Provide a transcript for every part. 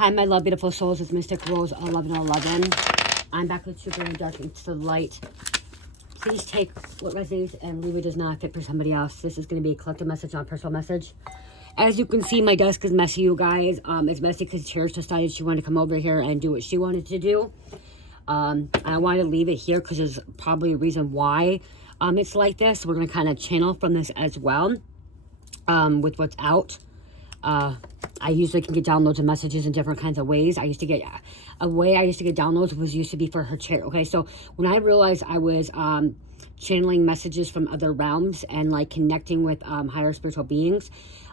Hi, my love, beautiful souls. It's Mystic Rose 1111. I'm back with Super and Dark into the Light. Please take what resonates and leave what does not fit for somebody else. This is going to be a collective message, not a personal message. As you can see, my desk is messy, you guys. It's messy because Cherish decided she wanted to come over here and do what she wanted to do. I wanted to leave it here because there's probably a reason why it's like this. We're going to kind of channel from this as well with what's out. I usually can get downloads and messages in different kinds of ways. I used to get, a way I used to get downloads was used to be for her chair. Okay, so when I realized I was channeling messages from other realms and like connecting with higher spiritual beings,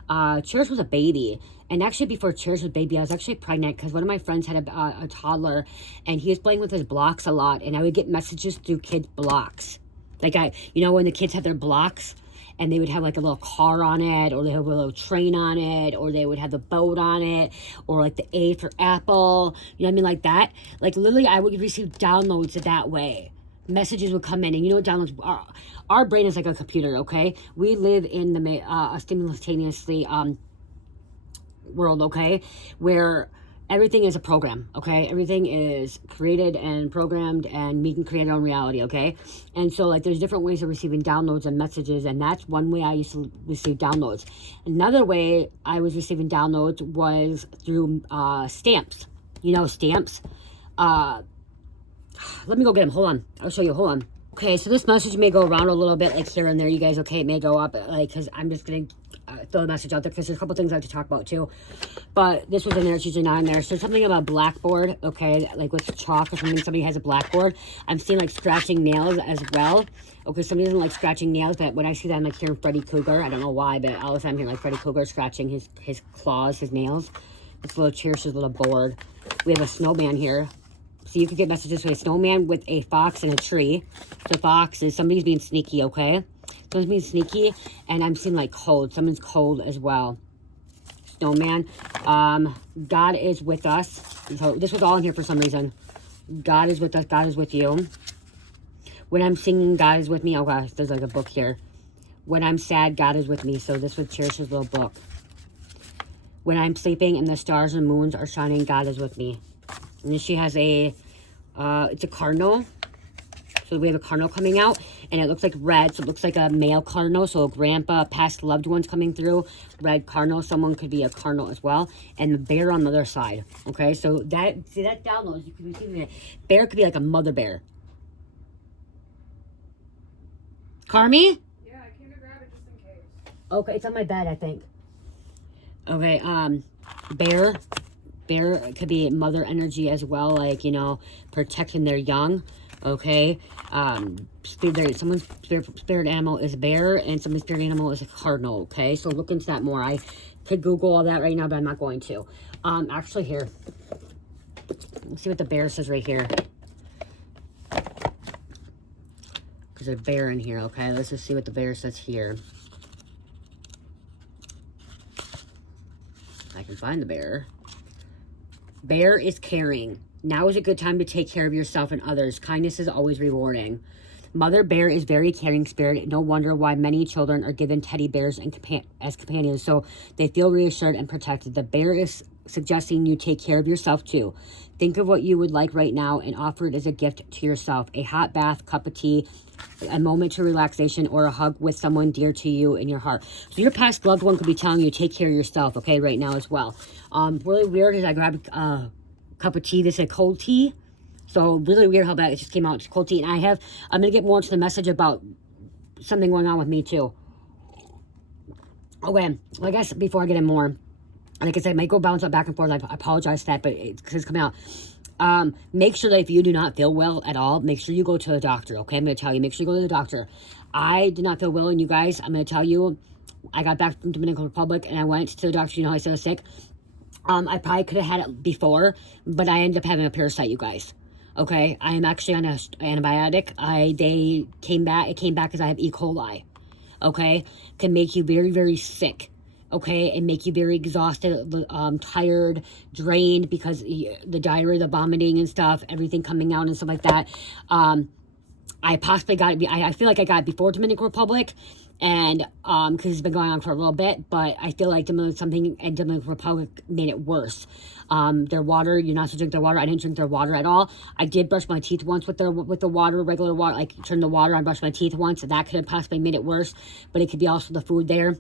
Cherish was a baby. And actually before Cherish was a baby, I was actually pregnant because one of my friends had a toddler and he was playing with his blocks a lot. And I would get messages through kids' blocks. Like you know, when the kids have their blocks, and they would have like a little car on it, or they have a little train on it, or they would have the boat on it, or like the A for apple, you know what I mean, like that. Like literally I would receive downloads that way. Messages would come in, and you know what downloads are? Our brain is like a computer, okay? We live in the simultaneously world, okay? Where everything is a program, okay? Everything is created and programmed, and we can create our own reality, okay? And so, like, there's different ways of receiving downloads and messages, and that's one way I used to receive downloads. Another way I was receiving downloads was through stamps. You know, stamps. Let me go get them. Hold on. I'll show you. Hold on. Okay, so this message may go around a little bit, like, here and there, you guys, okay? It may go up, like, because I'm just going to throw the message out there because there's a couple things I have to talk about too. But this was in there, it's usually not in there. So something about blackboard, okay, like with chalk or something, somebody has a blackboard. I'm seeing like scratching nails as well. Okay, somebody doesn't like scratching nails, but when I see that, I'm like hearing Freddy Krueger. I don't know why, but all of a sudden I'm hearing like Freddy Krueger scratching his claws, his nails. This little Cherish's little board. We have a snowman here. So you could get messages with a snowman with a fox and a tree. The fox is somebody's being sneaky, okay? Someone's being sneaky, and I'm seeing like cold. Someone's cold as well. Snowman. God is with us. So this was all in here for some reason. God is with us. God is with you. When I'm singing, God is with me. Oh gosh, there's like a book here. When I'm sad, God is with me. So this was Cherish's little book. When I'm sleeping and the stars and moons are shining, God is with me. And then she has a, it's a cardinal. So we have a cardinal coming out, and it looks like red, so it looks like a male cardinal. So a grandpa, past loved ones coming through, red cardinal. Someone could be a cardinal as well, and the bear on the other side. Okay, so that, see that downloads, you can receive it. Bear could be like a mother bear. Carmi? Yeah, I came to grab it just in case. Okay, it's on my bed, I think. Okay, bear could be mother energy as well, like, you know, protecting their young. Okay, someone's spirit animal is bear, and someone's spirit animal is a cardinal. Okay, so look into that more. I could Google all that right now, but I'm not going to. Actually, here, let's see what the bear says right here. There's a bear in here. Okay, let's just see what the bear says here. I can find the bear. Bear is caring. Now is a good time to take care of yourself and others. Kindness is always rewarding. Mother Bear is very caring spirit. No wonder why many children are given teddy bears and as companions, so they feel reassured and protected. The bear is suggesting you take care of yourself too. Think of what you would like right now and offer it as a gift to yourself. A hot bath, cup of tea, a moment to relaxation, or a hug with someone dear to you in your heart. So your past loved one could be telling you take care of yourself, okay, right now as well. Really weird is I grabbed cup of tea. This is a cold tea. So really weird how that it just came out. It's cold tea. And I'm going to get more into the message about something going on with me too. Okay. Well, I guess before I get in more, like I said, it might go bounce up back and forth. I apologize for that, but it's coming out. Make sure that if you do not feel well at all, make sure you go to the doctor. Okay. I'm going to tell you, make sure you go to the doctor. I did not feel well, and you guys, I'm going to tell you, I got back from Dominican Republic and I went to the doctor. You know, I said I was sick. I probably could have had it before, but I ended up having a parasite, you guys. Okay, I am actually on an antibiotic. It came back because I have E. coli. Okay, can make you very, very sick. Okay, and make you very exhausted, tired, drained because the diarrhea, the vomiting and stuff, everything coming out and stuff like that. I possibly got it. I feel like I got it before Dominican Republic, and because it's been going on for a little bit. But I feel like something in Dominican Republic made it worse. Their water, you're not supposed to drink their water. I didn't drink their water at all. I did brush my teeth once with the water, regular water. Like turn the water on, brush my teeth once. So that could have possibly made it worse. But it could be also the food there.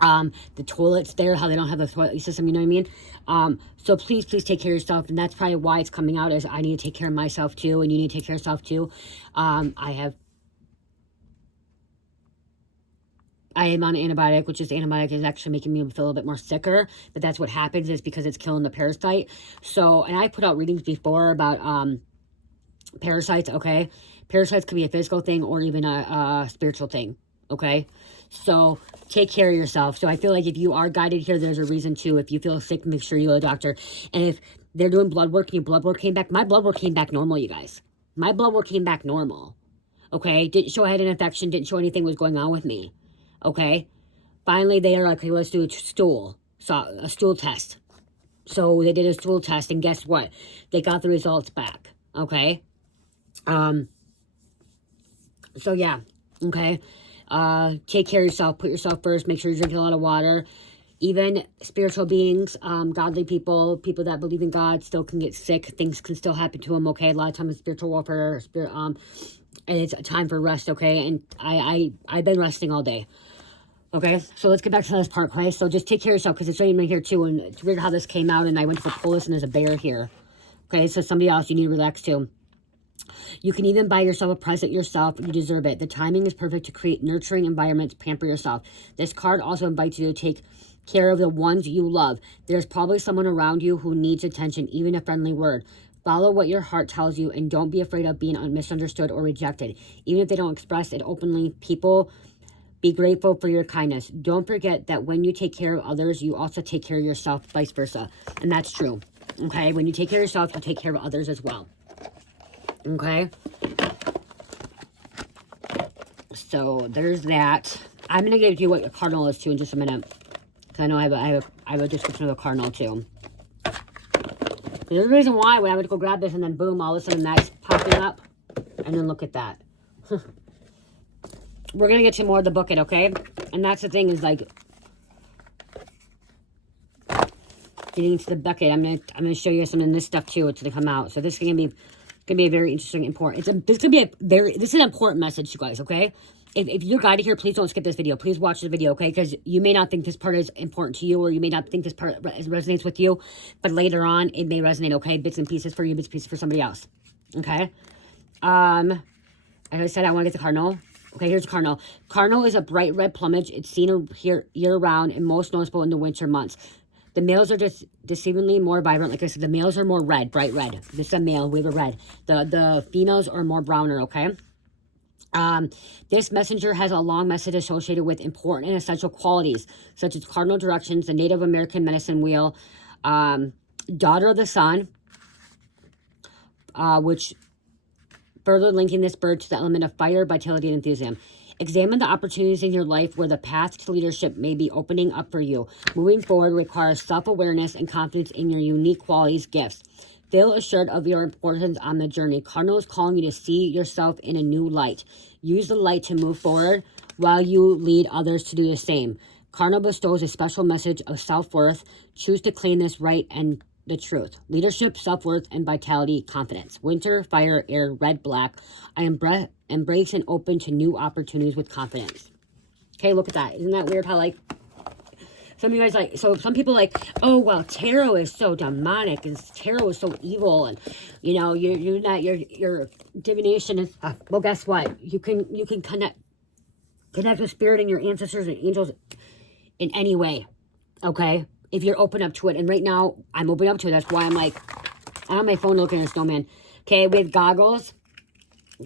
The toilets there, how they don't have a toilet system, you know what I mean? So please take care of yourself, and that's probably why it's coming out, is I need to take care of myself too, and you need to take care of yourself too. I am on an antibiotic, which is antibiotic is actually making me feel a little bit more sicker, but that's what happens is because it's killing the parasite. So, and I put out readings before about, parasites, okay? Parasites could be a physical thing or even a spiritual thing, okay? So take care of yourself. So I feel like if you are guided here, there's a reason to. If you feel sick, make sure you go to the doctor. And if they're doing blood work and your blood work came back, my blood work came back normal, you guys. My blood work came back normal. Okay? Didn't show I had an infection. Didn't show anything was going on with me. Okay? Finally, they are like, hey, let's do a stool test. So they did a stool test, and guess what? They got the results back. Okay? So yeah. Okay? Take care of yourself, put yourself first, make sure you're drinking a lot of water. Even spiritual beings, godly people that believe in God still can get sick. Things can still happen to them, okay? A lot of times in spiritual warfare, and it's a time for rest, okay? And I've been resting all day, okay? So let's get back to this part, okay? So just take care of yourself, because it's raining right here too, and it's weird how this came out, and I went to pull this, and there's a bear here, okay? So somebody else, you need to relax too. You can even buy yourself a present yourself. You deserve it. The timing is perfect to create nurturing environments. Pamper yourself. This card also invites you to take care of the ones you love. There's probably someone around you who needs attention, even a friendly word. Follow what your heart tells you, and don't be afraid of being misunderstood or rejected. Even if they don't express it openly, people, be grateful for your kindness. Don't forget that when you take care of others, you also take care of yourself, vice versa. And that's true. Okay? When you take care of yourself, you take care of others as well. Okay, so there's that. I'm gonna give you what a cardinal is too in just a minute, because I know I have a description of a cardinal too. There's a reason why when I went to go grab this, and then boom, all of a sudden that's popping up, and then look at that. We're gonna get to more of the bucket, okay? And that's the thing, is like getting into the bucket. I'm gonna show you some of this stuff too. It's gonna come out. So this is gonna be a very interesting, important. This is an important message, you guys. Okay, if you're guided here, please don't skip this video. Please watch the video, okay? Because you may not think this part is important to you, or you may not think this part resonates with you, but later on it may resonate. Okay, bits and pieces for you, bits and pieces for somebody else. Okay. As I said, I want to get the Cardinal. Okay, here's the Cardinal. Cardinal is a bright red plumage. It's seen here year-round and most noticeable in the winter months. The males are just deceivingly more vibrant. Like I said, the males are more red, bright red. This is a male, we have a red. The females are more browner, okay? This messenger has a long message associated with important and essential qualities, such as cardinal directions, the Native American medicine wheel, daughter of the sun, which further linking this bird to the element of fire, vitality, and enthusiasm. Examine the opportunities in your life where the path to leadership may be opening up for you. Moving forward requires self-awareness and confidence in your unique qualities, gifts. Feel assured of your importance on the journey. Cardinal is calling you to see yourself in a new light. Use the light to move forward while you lead others to do the same. Cardinal bestows a special message of self-worth. Choose to claim this right and the truth. Leadership, self-worth, and vitality, confidence. Winter, fire, air, red, black. I embrace and open to new opportunities with confidence. Okay, look at that. Isn't that weird how, like, some of you guys, like, so some people like, oh, well, tarot is so demonic, and tarot is so evil, and, you know, you're not, your divination is, well, guess what? You can connect with spirit and your ancestors and angels in any way, okay? If you're open up to it. And right now, I'm open up to it. That's why I'm like, I'm on my phone looking at a snowman. Okay, we have goggles.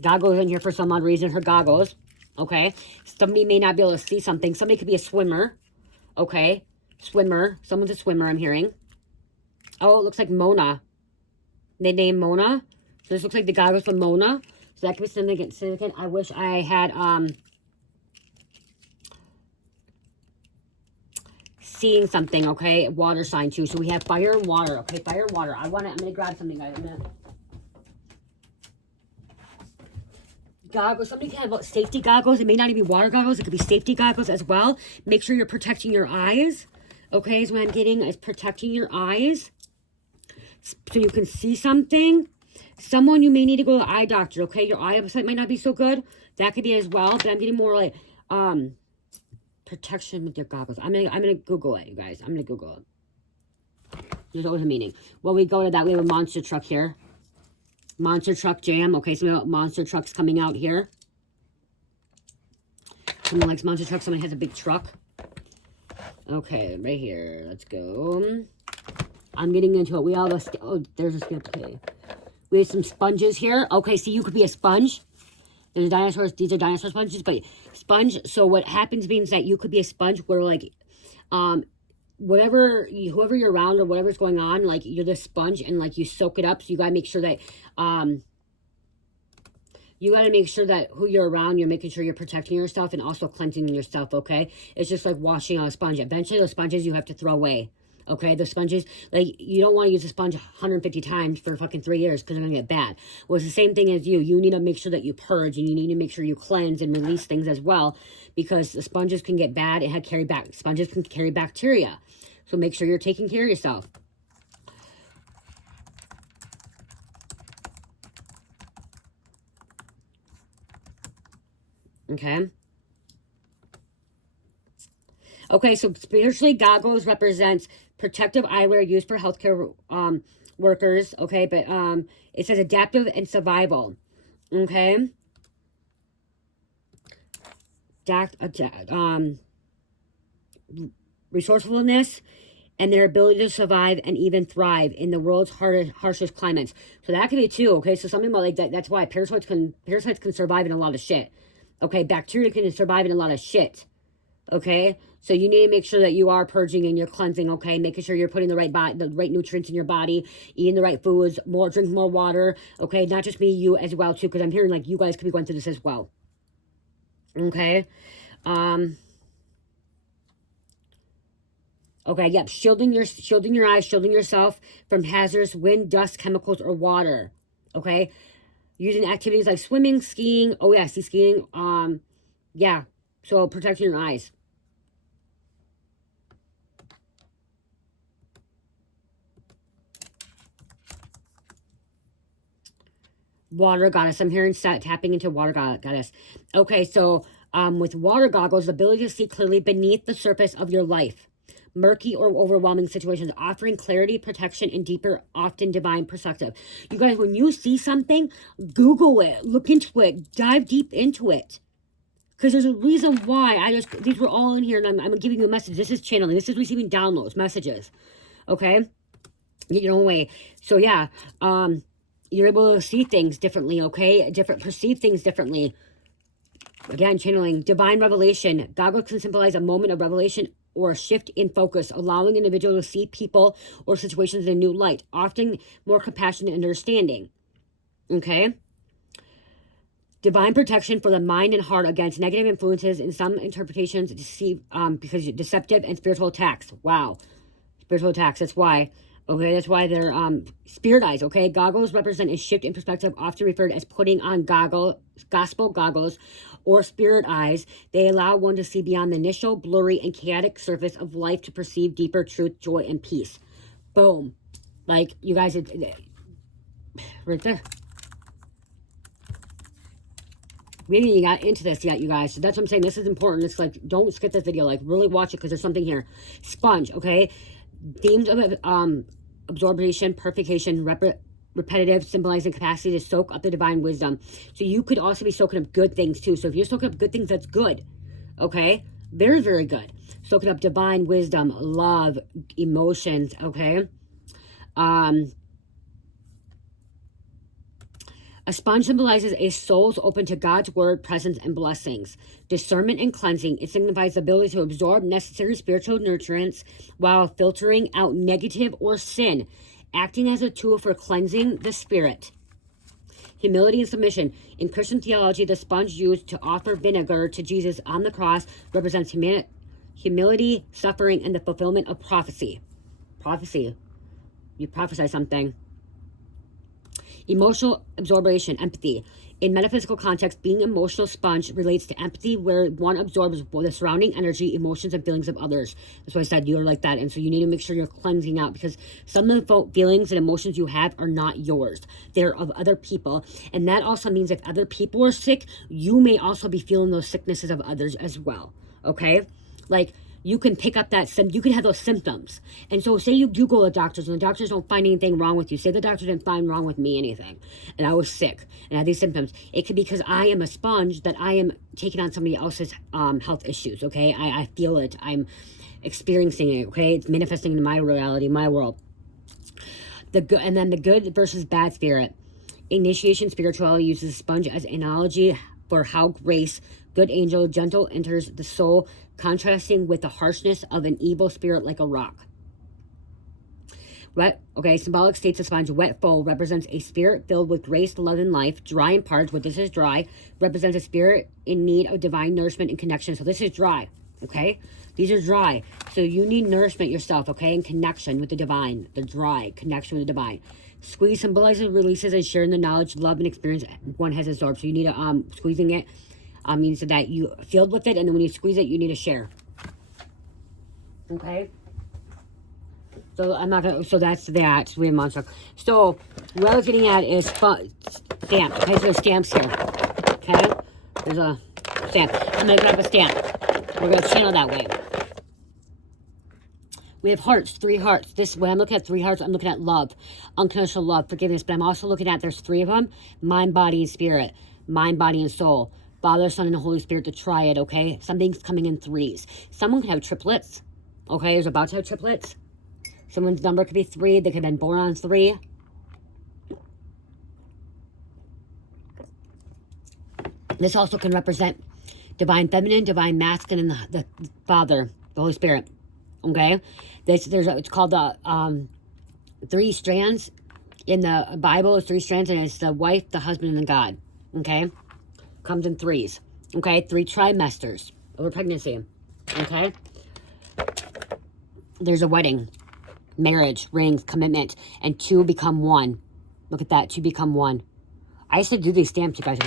Goggles in here for some odd reason. Her goggles. Okay. Somebody may not be able to see something. Somebody could be a swimmer. Okay. Swimmer. Someone's a swimmer, I'm hearing. Oh, it looks like Mona. They named Mona. So this looks like the goggles for Mona. So that could be significant. I wish I had, seeing something, okay? Water sign too. So we have fire and water, okay? Fire and water. I'm gonna grab something, guys. goggles. Somebody can have safety goggles. It may not even be water goggles. It could be safety goggles as well. Make sure you're protecting your eyes. Okay, is what I'm getting, is protecting your eyes so you can see something. Someone, you may need to go to the eye doctor, okay? Your eyesight might not be so good. That could be as well, but I'm getting more like protection with your goggles. I'm gonna Google it, you guys. I'm gonna Google it. There's always a meaning. When we go to that, we have a monster truck here. Monster truck jam. Okay, so we have monster trucks coming out here. Someone likes monster trucks. Someone has a big truck. Okay, right here. Let's go. I'm getting into it. We all have oh, there's a skip. Okay. We have some sponges here. Okay, so you could be a sponge. There's dinosaurs. These are dinosaur sponges, but sponge. So what happens means that you could be a sponge where like, whoever you're around or whatever's going on, like you're the sponge and like you soak it up. So you gotta make sure that, who you're around, you're making sure you're protecting yourself and also cleansing yourself, okay? It's just like washing out a sponge. Eventually, those sponges you have to throw away, okay? The sponges, like, you don't want to use a sponge 150 times for fucking 3 years because they're going to get bad. Well, it's the same thing as you. You need to make sure that you purge and you need to make sure you cleanse and release things as well because the sponges can get bad and sponges can carry bacteria. So make sure you're taking care of yourself. Okay. Okay, so spiritually, goggles represents protective eyewear used for healthcare workers. Okay, but it says adaptive and survival. Okay. Resourcefulness and their ability to survive and even thrive in the world's harshest climates. So that could be too. Okay, so something about like that. That's why parasites can survive in a lot of shit. Okay, bacteria can survive in a lot of shit. Okay, so you need to make sure that you are purging and you're cleansing. Okay, making sure you're putting the right nutrients in your body, eating the right foods, drink more water. Okay, not just me, you as well too, because I'm hearing like you guys could be going through this as well. Okay, okay, yep, shielding your eyes, shielding yourself from hazardous wind, dust, chemicals, or water. Okay. Using activities like swimming, skiing. Oh, yeah, skiing. Yeah. So, protecting your eyes. Water goddess. I'm hearing tapping into water goddess. Okay, so, with water goggles, the ability to see clearly beneath the surface of your life. Murky or overwhelming situations, offering clarity, protection, and deeper, often divine perspective. You guys, when you see something, Google it, look into it, dive deep into it. Because there's a reason why these were all in here, and I'm giving you a message. This is channeling. This is receiving downloads, messages. Okay? Get your own way. So, yeah, you're able to see things differently, okay? Perceive things differently. Again, channeling. Divine revelation. Goggles can symbolize a moment of revelation or a shift in focus, allowing an individual to see people or situations in a new light, often more compassionate and understanding. Okay? Divine protection for the mind and heart against negative influences. In some interpretations, because deceptive and spiritual attacks. Wow. Spiritual attacks, that's why. Okay, that's why they're spirit eyes, okay? Goggles represent a shift in perspective, often referred as putting on gospel goggles or spirit eyes. They allow one to see beyond the initial, blurry, and chaotic surface of life to perceive deeper truth, joy, and peace. Boom. Like, you guys, right there. We haven't even got into this yet, you guys. So that's what I'm saying. This is important. It's like, don't skip this video. Like, really watch it because there's something here. Sponge, okay? Themes of absorption, purification, repetitive, symbolizing capacity to soak up the divine wisdom. So you could also be soaking up good things too. So if you're soaking up good things, that's good. Okay? Very, very good. Soaking up divine wisdom, love, emotions, okay? A sponge symbolizes a soul's open to God's word, presence, and blessings. Discernment and cleansing. It signifies the ability to absorb necessary spiritual nutrients while filtering out negative or sin, acting as a tool for cleansing the spirit. Humility and submission. In Christian theology, the sponge used to offer vinegar to Jesus on the cross represents humility, suffering, and the fulfillment of prophecy. Prophecy. You prophesy something. Emotional absorption, empathy. In metaphysical context, being an emotional sponge relates to empathy, where one absorbs the surrounding energy, emotions, and feelings of others. That's why I said you're like that. And so you need to make sure you're cleansing out, because some of the feelings and emotions you have are not yours. They're of other people. And that also means if other people are sick, you may also be feeling those sicknesses of others as well. Okay? Like, you can pick up you can have those symptoms. And so say you do go to the doctors and the doctors don't find anything wrong with you. Say the doctor didn't find wrong with me anything, and I was sick and I had these symptoms. It could be because I am a sponge, that I am taking on somebody else's health issues, okay? I feel it. I'm experiencing it, okay? It's manifesting in my reality, my world. And then the good versus bad spirit. Initiation spirituality uses sponge as an analogy for how grace, good angel, gentle enters the soul, contrasting with the harshness of an evil spirit like a rock. Wet, okay, symbolic states of sponge. Wet full represents a spirit filled with grace, love, and life. Dry in parts, what this is dry, represents a spirit in need of divine nourishment and connection. So this is dry, okay? These are dry. So you need nourishment yourself, okay? And connection with the divine. The dry, connection with the divine. Squeeze symbolizes releases and sharing the knowledge, love, and experience one has absorbed. So you need to, squeezing it means that you filled with it, and then when you squeeze it, you need to share. Okay? So I'm not gonna, so that's that. We have monster. So what I was getting at is stamps. Okay, so there's stamps here. Okay? There's a stamp. I'm gonna grab a stamp. We're gonna channel that way. We have hearts, 3 hearts. This, when I'm looking at 3 hearts, I'm looking at love, unconditional love, forgiveness. But I'm also looking at, there's 3 of them: mind, body, and spirit. Mind, body, and soul. Father, Son, and the Holy Spirit, the triad, okay? Something's coming in 3s. Someone could have triplets, okay? Is about to have triplets. Someone's number could be 3. They could have been born on 3. This also can represent divine feminine, divine masculine, and the Father, the Holy Spirit, okay? It's called the 3 strands. In the Bible, it's 3 strands, and it's the wife, the husband, and the God, okay? Comes in 3s, okay? 3 trimesters over pregnancy, okay? There's a wedding, marriage, rings, commitment, and 2 become 1. Look at that, 2 become 1. I used to do these stamps, you guys.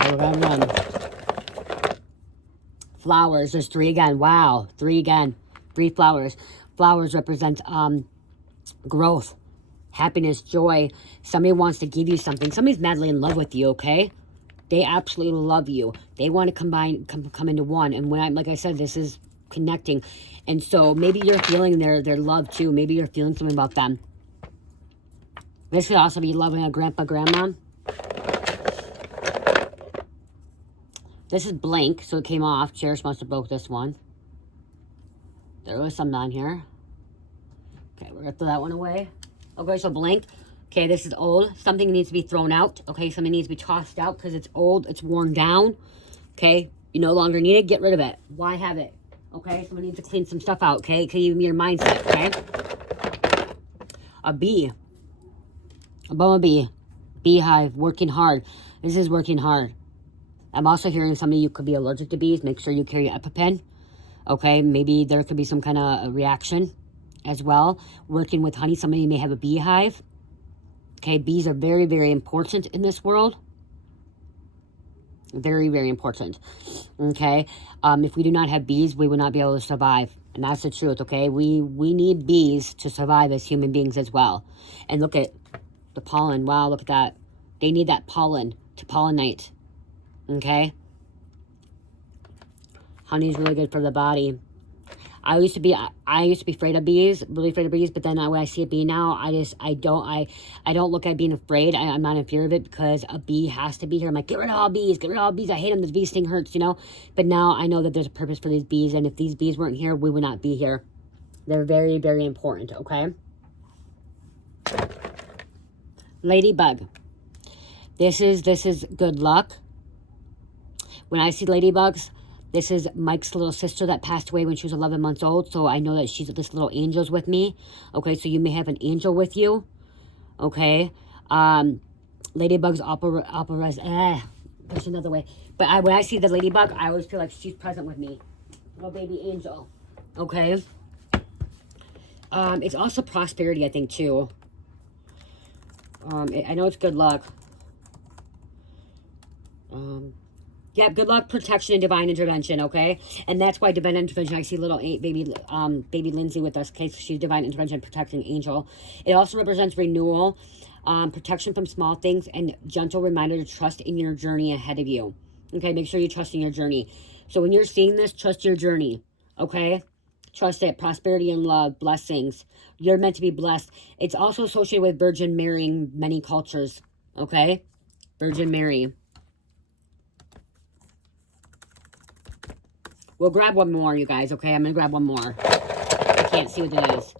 Flowers, there's 3 again. Wow, 3 again. 3 flowers. Flowers represent growth, happiness, joy. Somebody wants to give you something. Somebody's madly in love with you, okay? They absolutely love you. They want to come into one. And when like I said, this is connecting. And so maybe you're feeling their love too. Maybe you're feeling something about them. This could also be loving a grandpa, grandma. This is blank, so it came off. Cherish must have broke this one. There was some on here. Okay, we're going to throw that one away. Okay, so blank. Okay, this is old. Something needs to be thrown out. Okay, something needs to be tossed out because it's old. It's worn down. Okay, you no longer need it. Get rid of it. Why have it? Okay, someone needs to clean some stuff out. Okay, it can even be your mindset. Okay, a bee. A bumblebee. Beehive. Working hard. This is working hard. I'm also hearing some of you could be allergic to bees. Make sure you carry an EpiPen. Okay, maybe there could be some kind of reaction as well. Working with honey. Somebody may have a beehive. Okay, bees are very, very important in this world. Very, very important. Okay, if we do not have bees, we will not be able to survive. And that's the truth, okay? We need bees to survive as human beings as well. And look at the pollen. Wow, look at that. They need that pollen to pollinate. Okay? Honey is really good for the body. I used to be afraid of bees, really afraid of bees, but then when I see a bee now, I don't look at being afraid. I'm not in fear of it because a bee has to be here. I'm like, get rid of all bees, get rid of all bees. I hate them, this bee sting hurts, you know? But now I know that there's a purpose for these bees, and if these bees weren't here, we would not be here. They're very, very important, okay? Ladybug. This is good luck. When I see ladybugs, this is Mike's little sister that passed away when she was 11 months old. So I know that this little angel's with me. Okay, so you may have an angel with you. Okay. Ladybugs operas. There's another way. But when I see the ladybug, I always feel like she's present with me. Little baby angel. Okay. It's also prosperity, I think, too. I know it's good luck. Yeah, good luck, protection, and divine intervention, okay? And that's why divine intervention, I see little baby Lindsay with us, okay? So she's divine intervention, protecting angel. It also represents renewal, protection from small things, and gentle reminder to trust in your journey ahead of you. Okay, make sure you trust in your journey. So when you're seeing this, trust your journey, okay? Trust it, prosperity and love, blessings. You're meant to be blessed. It's also associated with Virgin Mary in many cultures, okay? Virgin Mary. We'll grab one more, you guys, okay? I'm going to grab one more. I can't see what it is.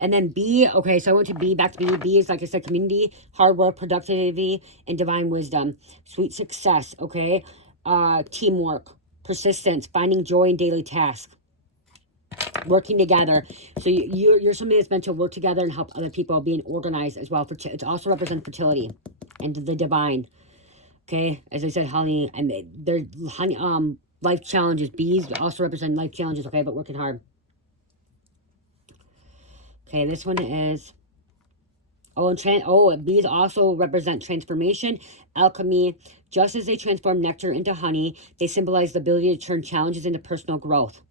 And then B, okay, so I went to B, back to B. B is, like I said, community, hard work, productivity, and divine wisdom. Sweet success, okay? Teamwork, persistence, finding joy in daily tasks. Working together. So you're somebody that's meant to work together and help other people, being organized as well. It also represents fertility and the divine. Okay, as I said, honey, and they're honey, life challenges. Bees also represent life challenges, okay, but working hard. Okay, this one is, bees also represent transformation, alchemy. Just as they transform nectar into honey, they symbolize the ability to turn challenges into personal growth.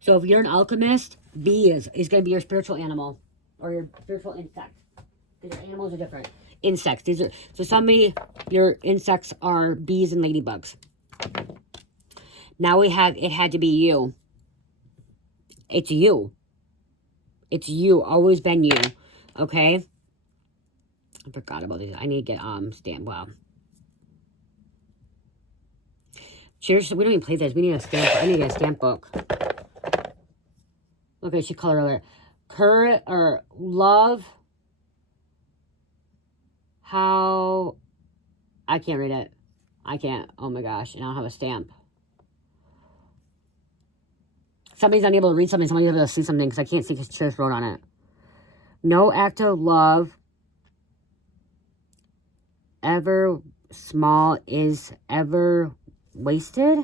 So if you're an alchemist, bee is going to be your spiritual animal, or your spiritual insect. Because your animals are different. Insects. These are, so somebody, your insects are bees and ladybugs. Now we have, it had to be you. It's you. It's you. Always been you. Okay? I forgot about this. I need to get, stamp. Wow. Cheers. We don't even play this. We need a stamp. I need to get a stamp book. Okay, she color alert. Courage, or love. How, I can't read it. I can't. Oh my gosh. And I don't have a stamp. Somebody's unable to read something. Somebody's able to see something because I can't see because Cheers wrote on it. No act of love ever small is ever wasted.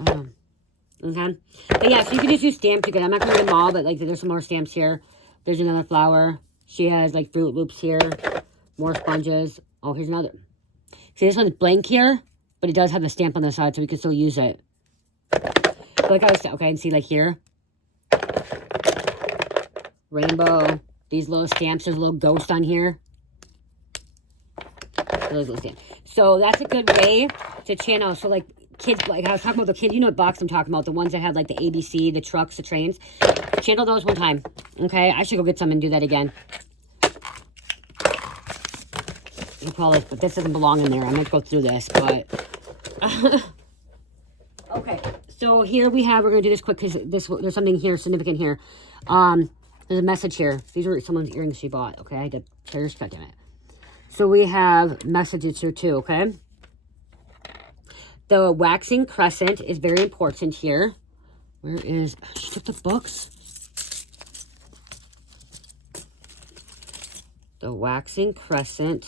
Okay. But yeah, so you can just use stamps. I'm not going to read them all, but like there's some more stamps here. There's another flower. She has like Fruit Loops here. More sponges. Oh, here's another. See, this one's blank here, but it does have the stamp on the side, so we can still use it. But like I was saying, okay, and see like here. Rainbow. These little stamps. There's a little ghost on here. Those little stamps. So that's a good way to channel. So like kids, like I was talking about the kid, you know what box I'm talking about, the ones that had like the ABC, the trucks, the trains. Channel those one time. Okay, I should go get some and do that again. You probably, but this doesn't belong in there. I might go through this, but okay. So here we have, we're gonna do this quick because there's something here significant here. There's a message here. These are someone's earrings she bought. Okay, I had to first cut it. So we have messages here too. Okay. The waxing crescent is very important here. Where is, she took the books. The waxing crescent.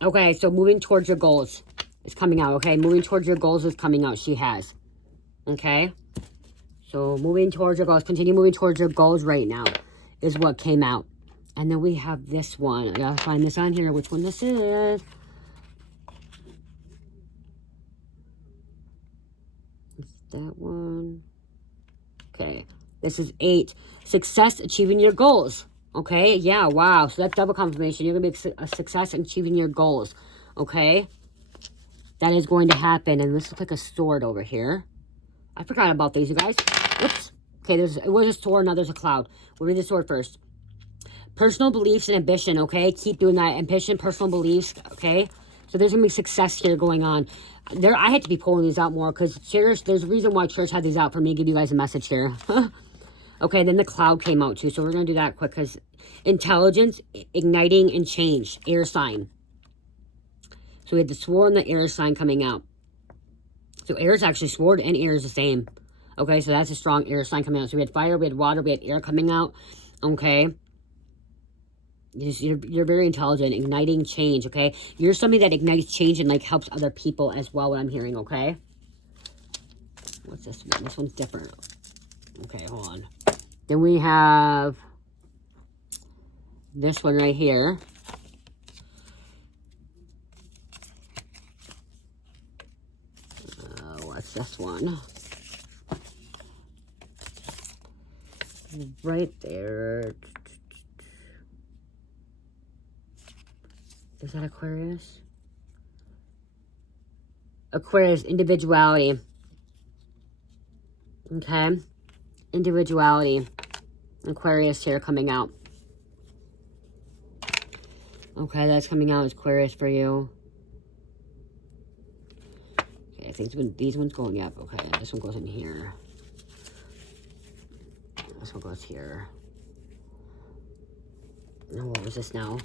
Okay, so moving towards your goals is coming out, okay? Moving towards your goals is coming out. She has. Okay? So moving towards your goals. Continue moving towards your goals right now is what came out. And then we have this one. I gotta find this on here. Which one this is? Is that one? Okay. This is 8. Success achieving your goals. Okay, yeah, wow. So that's double confirmation. You're going to be a success in achieving your goals. Okay? That is going to happen. And this looks like a sword over here. I forgot about these, you guys. Oops. Okay, it was a sword, now there's a cloud. We'll read the sword first. Personal beliefs and ambition, okay? Keep doing that. Ambition, personal beliefs, okay? So there's going to be success here going on. I had to be pulling these out more because there's a reason why Church had these out for me to give you guys a message here. Okay, then the cloud came out too. So we're going to do that quick because intelligence, igniting, and change. Air sign. So we had the sword and the air sign coming out. So air is actually sword and air is the same. Okay, so that's a strong air sign coming out. So we had fire, we had water, we had air coming out. Okay. You're very intelligent, igniting change, okay? You're somebody that ignites change and, like, helps other people as well, what I'm hearing, okay? What's this one? This one's different. Okay, hold on. Then we have this one right here. What's this one? Right there. Is that Aquarius? Aquarius, individuality. Okay. Individuality. Aquarius here coming out. Okay, that's coming out as Aquarius for you. Okay, I think these ones going up. Okay, this one goes in here. This one goes here. Oh, what was this now?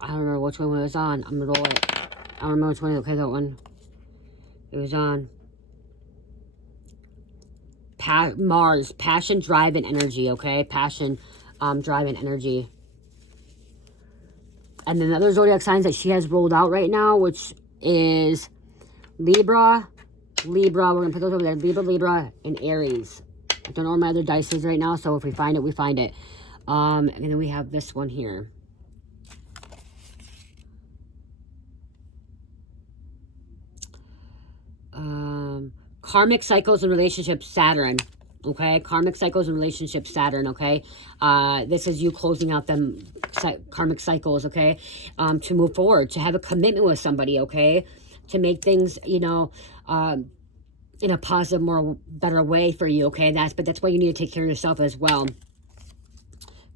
I don't remember which one it was on. I'm gonna roll it. I don't remember which one. Okay, that one. It was on. Mars. Passion, drive, and energy, okay? Passion, drive, and energy. And then the other zodiac signs that she has rolled out right now, which is Libra. Libra. We're going to put those over there. Libra, and Aries. I don't know where my other dice is right now, so if we find it, we find it. And then we have this one here. Karmic cycles and relationships, Saturn. Okay, karmic cycles and relationships, Saturn. Okay, this is you closing out them karmic cycles. Okay, to move forward, to have a commitment with somebody. Okay, to make things, you know, in a positive, more better way for you. Okay, but that's why you need to take care of yourself as well.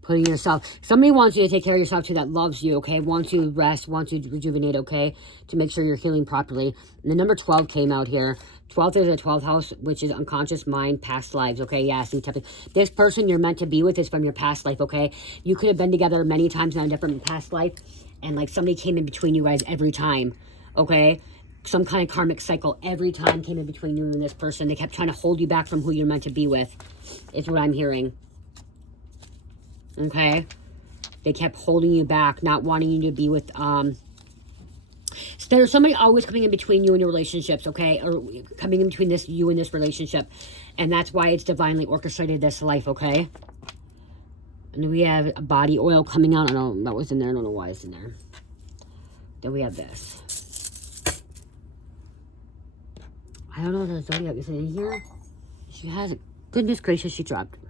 Putting yourself, somebody wants you to take care of yourself too, that loves you, okay, wants you to rest, wants you to rejuvenate, okay, to make sure you're healing properly. And the number 12 came out here. 12th is the 12th house, which is unconscious mind, past lives, okay, yes. This person you're meant to be with is from your past life, okay. You could have been together many times in a different past life, and, like, somebody came in between you guys every time, okay. Some kind of karmic cycle every time came in between you and this person. They kept trying to hold you back from who you're meant to be with, is what I'm hearing. Okay, they kept holding you back, not wanting you to be with, so there's somebody always coming in between you and your relationships, okay, or coming in between you and this relationship, and that's why it's divinely orchestrated, this life, okay. And then we have a body oil coming out. I don't know, that was in there, I don't know why it's in there. Then we have this. I don't know the zodiac, is it in here? She has it. Goodness gracious, she dropped it.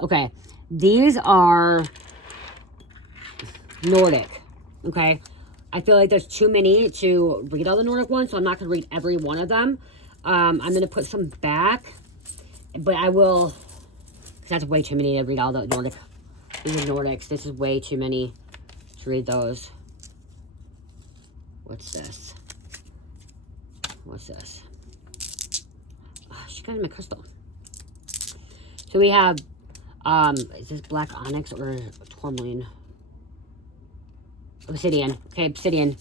Okay, these are Nordic, okay? I feel like there's too many to read all the Nordic ones, so I'm not going to read every one of them. I'm going to put some back, but I will, because that's way too many to read all the Nordic. These are Nordics. This is way too many to read those. What's this? What's this? Oh, she got in my crystal. So we have, is this black onyx or tourmaline? Obsidian. Okay, obsidian.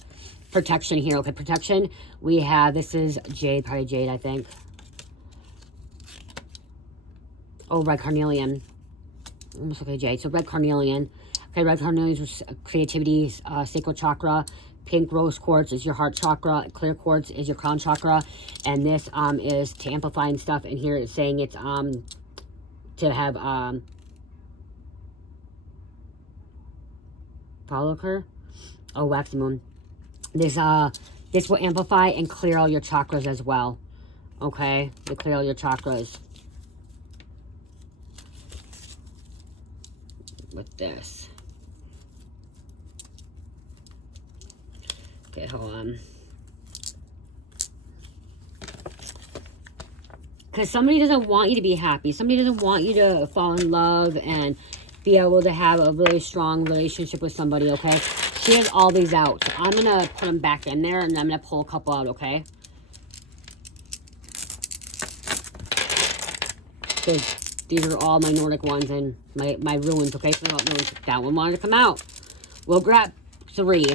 Protection here. Okay, protection. We have, this is jade, probably jade, I think. Oh, red carnelian. Almost okay, jade. So red carnelian. Okay, red carnelian is creativity, sacral chakra. Pink rose quartz is your heart chakra. Clear quartz is your crown chakra. And this is to amplify and stuff. And here it's saying it's to have follow her. Oh, waxy moon. This will amplify and clear all your chakras as well. Okay, to clear all your chakras with this. Okay, hold on. Because somebody doesn't want you to be happy. Somebody doesn't want you to fall in love and be able to have a really strong relationship with somebody, okay? She has all these out. So I'm going to put them back in there, and I'm going to pull a couple out, okay? So These are all my Nordic ones and my runes, okay? So runes. That one wanted to come out. We'll grab 3.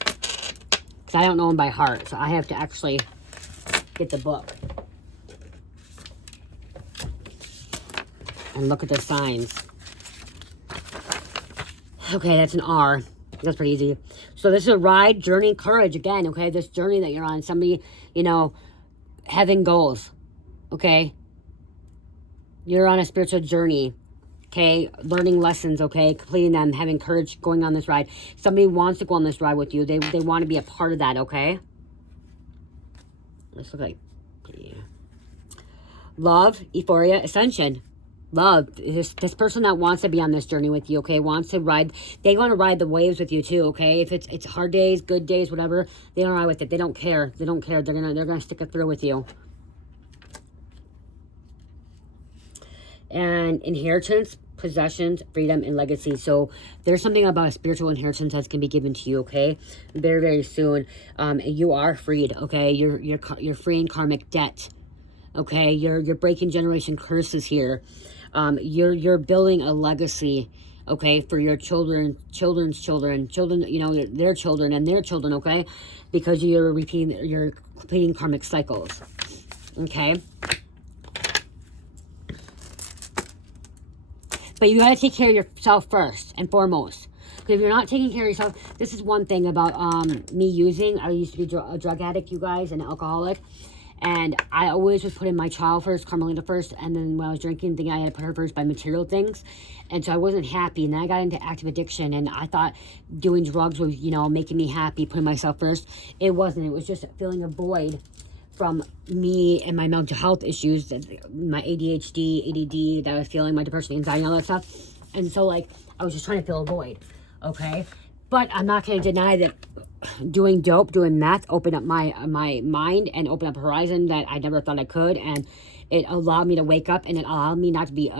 Because I don't know them by heart. So I have to actually get the book. And look at the signs. Okay, that's an R. That's pretty easy. So this is a ride, journey, courage. Again, okay? This journey that you're on. Somebody, you know, having goals. Okay? You're on a spiritual journey. Okay? Learning lessons, okay? Completing them, having courage, going on this ride. Somebody wants to go on this ride with you. They want to be a part of that, okay? This looks like... Yeah. Love, euphoria, ascension. Love. This person that wants to be on this journey with you, okay? Wants to ride... They want to ride the waves with you, too, okay? If it's hard days, good days, whatever, they don't ride with it. They don't care. They don't care. They're gonna stick it through with you. And inheritance, possessions, freedom, and legacy. So there's something about a spiritual inheritance that's going to be given to you, okay? Very, very soon. You are freed, okay? You're freeing karmic debt, okay? You're breaking generation curses here. You're building a legacy, okay, for your children's children, you know, their children and their children, okay? Because you're completing karmic cycles, okay? But you got to take care of yourself first and foremost. Because if you're not taking care of yourself, this is one thing about me using. I used to be a drug addict, you guys, and an alcoholic. And I always was putting my child first, Carmelita first. And then when I was drinking, thinking I had to put her first by material things. And so I wasn't happy. And then I got into active addiction. And I thought doing drugs was, you know, making me happy, putting myself first. It wasn't. It was just filling a void from me and my mental health issues, my ADHD, ADD that I was feeling, my depression, anxiety, all that stuff. And so, like, I was just trying to fill a void, okay? But I'm not going to deny that doing dope, doing meth, opened up my mind and opened up a horizon that I never thought I could. And it allowed me to wake up, and it allowed me not to be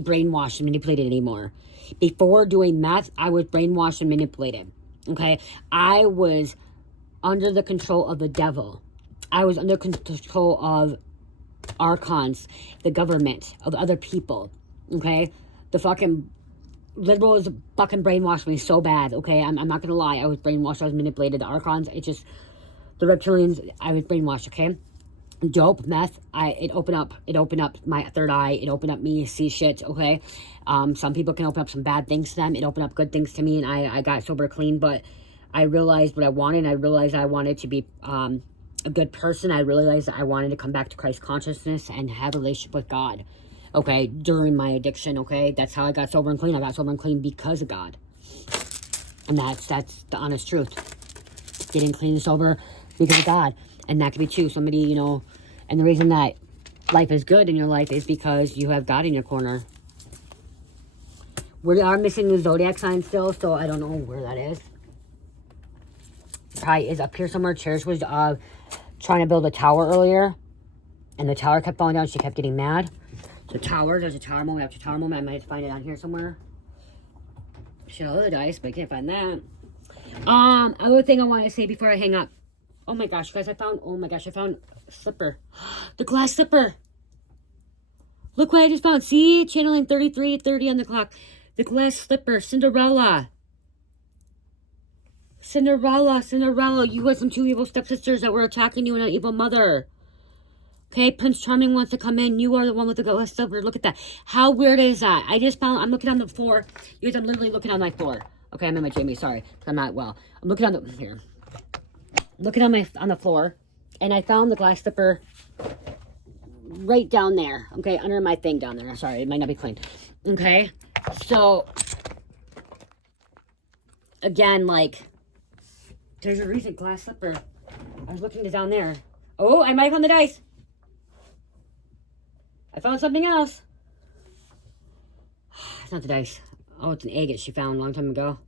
brainwashed and manipulated anymore. Before doing meth, I was brainwashed and manipulated, okay? I was under the control of the devil. I was under control of archons, the government, of other people, okay? The fucking liberals fucking brainwashed me so bad, okay? I'm not gonna lie. I was brainwashed. I was manipulated. The archons, the reptilians, I was brainwashed, okay? Dope, meth, it opened up my third eye. It opened up me to see shit, okay? Some people can open up some bad things to them. It opened up good things to me, and I got sober clean, but I realized what I wanted, and I realized I wanted to be a good person. I realized that I wanted to come back to Christ consciousness and have a relationship with God, okay, during my addiction, okay? That's how I got sober and clean. I got sober and clean because of God. And that's the honest truth. Getting clean and sober because of God. And that could be true. Somebody, you know, and the reason that life is good in your life is because you have God in your corner. We are missing the zodiac sign still, so I don't know where that is. Probably is up here somewhere. Cherish was trying to build a tower earlier, and the tower kept falling down. She kept getting mad. So tower, there's a tower moment after tower moment. I might have to find it on here somewhere. Should have other dice, but I can't find that. Other thing I want to say before I hang up. Oh my gosh, guys, I found a slipper. The glass slipper. Look what I just found. See? Channeling 33:30 on the clock. The glass slipper. Cinderella. Cinderella, you had some 2 evil stepsisters that were attacking you and an evil mother. Okay, Prince Charming wants to come in. You are the one with the glass slipper. Look at that. How weird is that? I'm looking on the floor. You guys, I'm literally looking on my floor. Okay, I'm in my Jamie, sorry. I'm not well. I'm looking on the floor, and I found the glass slipper right down there. Okay, under my thing down there. Sorry, it might not be clean. Okay, so again, like, there's a recent glass slipper. I was looking down there. Oh, I might have found the dice. I found something else. It's not the dice. Oh, it's an agate she found a long time ago.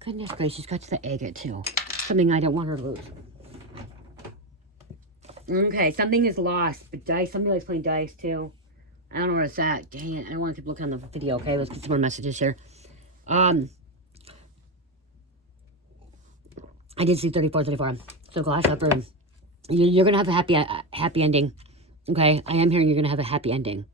Goodness gracious, got to the agate too. Something I don't want her to lose. Okay, something is lost. But dice, somebody likes playing dice too. I don't know where it's at. Dang it, I don't want to keep looking on the video. Okay, let's get some more messages here. I did see 34. So glass slipper. You're gonna have a happy ending. Okay, I am hearing you're gonna have a happy ending.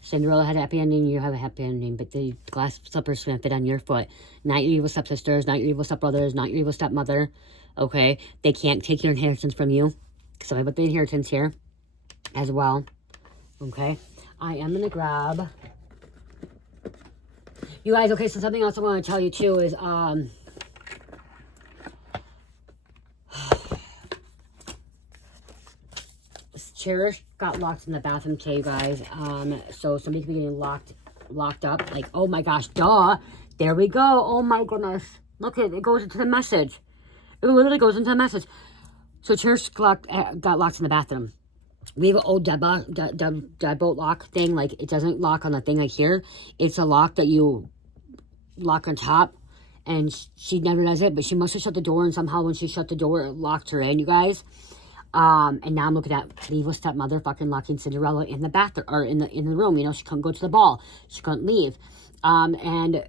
Cinderella had a happy ending, you have a happy ending, but the glass slipper's gonna fit on your foot. Not your evil stepsisters, not your evil stepbrothers, not your evil stepmother. Okay, they can't take your inheritance from you. So I put the inheritance here as well. Okay, I am gonna grab. You guys, okay, so something else I want to tell you too is chairs got locked in the bathroom today, you guys. So somebody could be getting locked up. Like, oh my gosh, duh. There we go. Oh my goodness. Look it goes into the message. It literally goes into the message. So chairs got locked in the bathroom. We have an old deadbolt lock thing. Like, it doesn't lock on the thing like here. It's a lock that you lock on top. And she never does it, but she must have shut the door, and somehow when she shut the door, it locked her in, you guys. And now I'm looking at the evil stepmother fucking locking Cinderella in the bathroom, or in the room. You know, she couldn't go to the ball. She couldn't leave. And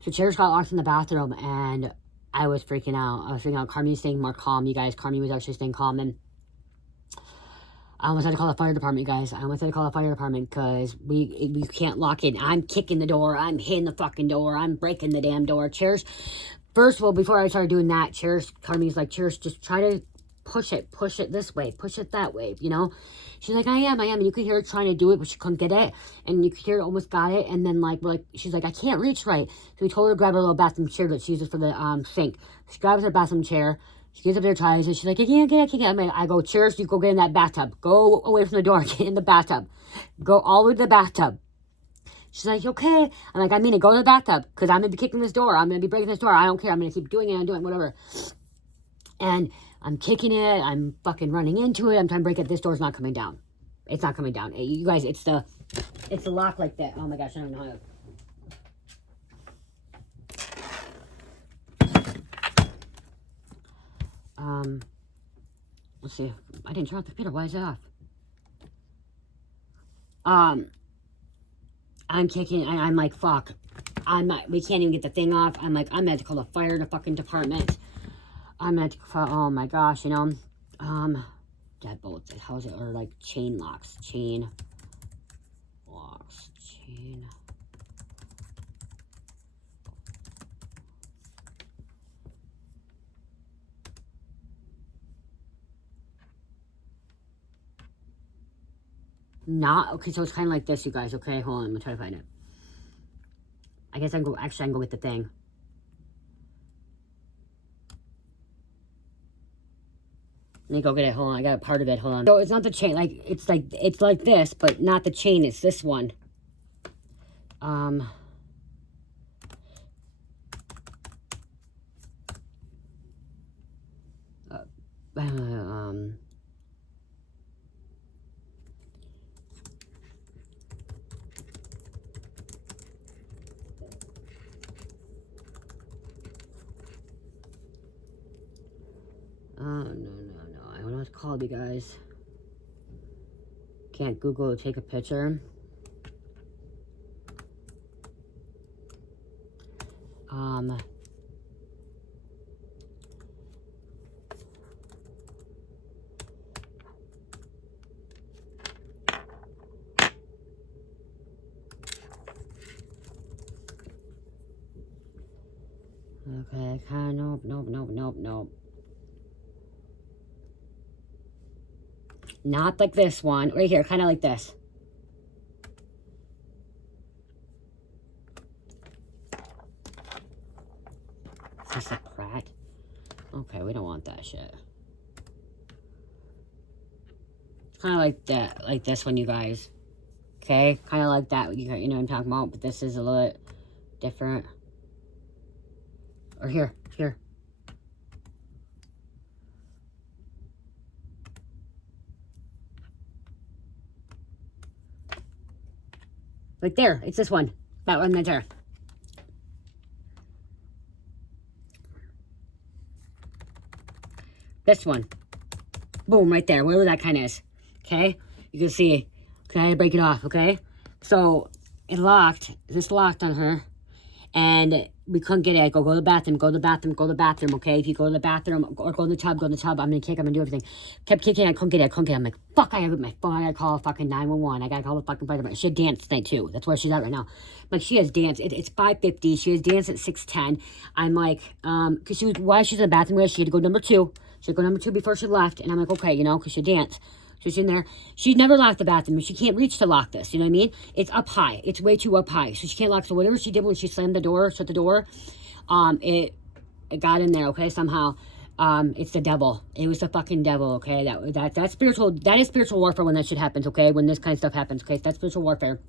so chairs got locked in the bathroom, and I was freaking out. I was freaking out. Carmi was staying more calm, you guys. Carmi was actually staying calm, and I almost had to call the fire department, you guys. I almost had to call the fire department because we can't lock it. I'm kicking the door. I'm hitting the fucking door. I'm breaking the damn door. Chairs, first of all, before I started doing that, Carmi's like, chairs, just try to push it this way, push it that way, you know. She's like, I am, and you could hear her trying to do it, but she couldn't get it, and you could hear it almost got it, and then like she's like, I can't reach right. So we told her to grab her little bathroom chair that she uses for the sink. She grabs her bathroom chair, she gets up there, tries, and she's like, I can't get. I go, chairs, you go get in that bathtub, go away from the door, get in the bathtub, go all the way to the bathtub. She's like, okay. I'm like, I mean it, go to the bathtub, because I'm going to be kicking this door, I'm going to be breaking this door, I don't care, I'm going to keep doing it, I'm doing whatever. And I'm kicking it. I'm fucking running into it. I'm trying to break it. This door's not coming down. It's not coming down. You guys, it's the lock like that. Oh my gosh, I don't know how to. Let's see. I didn't turn off the computer. Why is it off? I'm kicking. I'm like, fuck. We can't even get the thing off. I'm like, I'm gonna have to call the fire fucking department. I'm gonna have to, oh my gosh, you know, deadbolts, how's it, or like chain locks. Not, okay, so it's kind of like this, you guys, okay, hold on, I'm gonna try to find it. I guess I can go with the thing. Let me go get it. Hold on. I got a part of it. Hold on. So it's not the chain. Like it's like this, but not the chain. It's this one. No. I don't know what it's called, you guys. Can't Google or take a picture. Okay, nope. Not like this one. Right here, kind of like this. Is this a crack? Okay, we don't want that shit. It's kind of like that, like this one, you guys. Okay, kind of like that. You know what I'm talking about, but this is a little bit different. Or here. Like there, it's this one. That one right there. This one. Boom, right there, wherever that kind of is. Okay? You can see. Okay, break it off, okay? So, it locked. This locked on her. And we couldn't get it. I go to the bathroom, go to the bathroom, go to the bathroom, okay? If you go to the bathroom or go in the tub, go in the tub. I'm gonna kick, I'm gonna do everything. Kept kicking, I couldn't get it. I'm like, fuck, I gotta get my phone. I gotta call fucking 911. I gotta call the fucking fire department. She had dance tonight too. That's where she's at right now. Like, she has dance. It's 5:50. She has dance at 6:10. I'm like, because while she's in the bathroom, she had to go number 2. She had to go number 2 before she left. And I'm like, okay, you know, because she dance. So she's in there. She's never locked the bathroom. She can't reach to lock this. You know what I mean? It's up high. It's way too up high. So she can't lock. So whatever she did when she slammed the door, shut the door, it got in there, okay, somehow. It's the devil. It was the fucking devil, okay? That's spiritual. That is spiritual warfare when that shit happens, okay? When this kind of stuff happens, okay? That's spiritual warfare.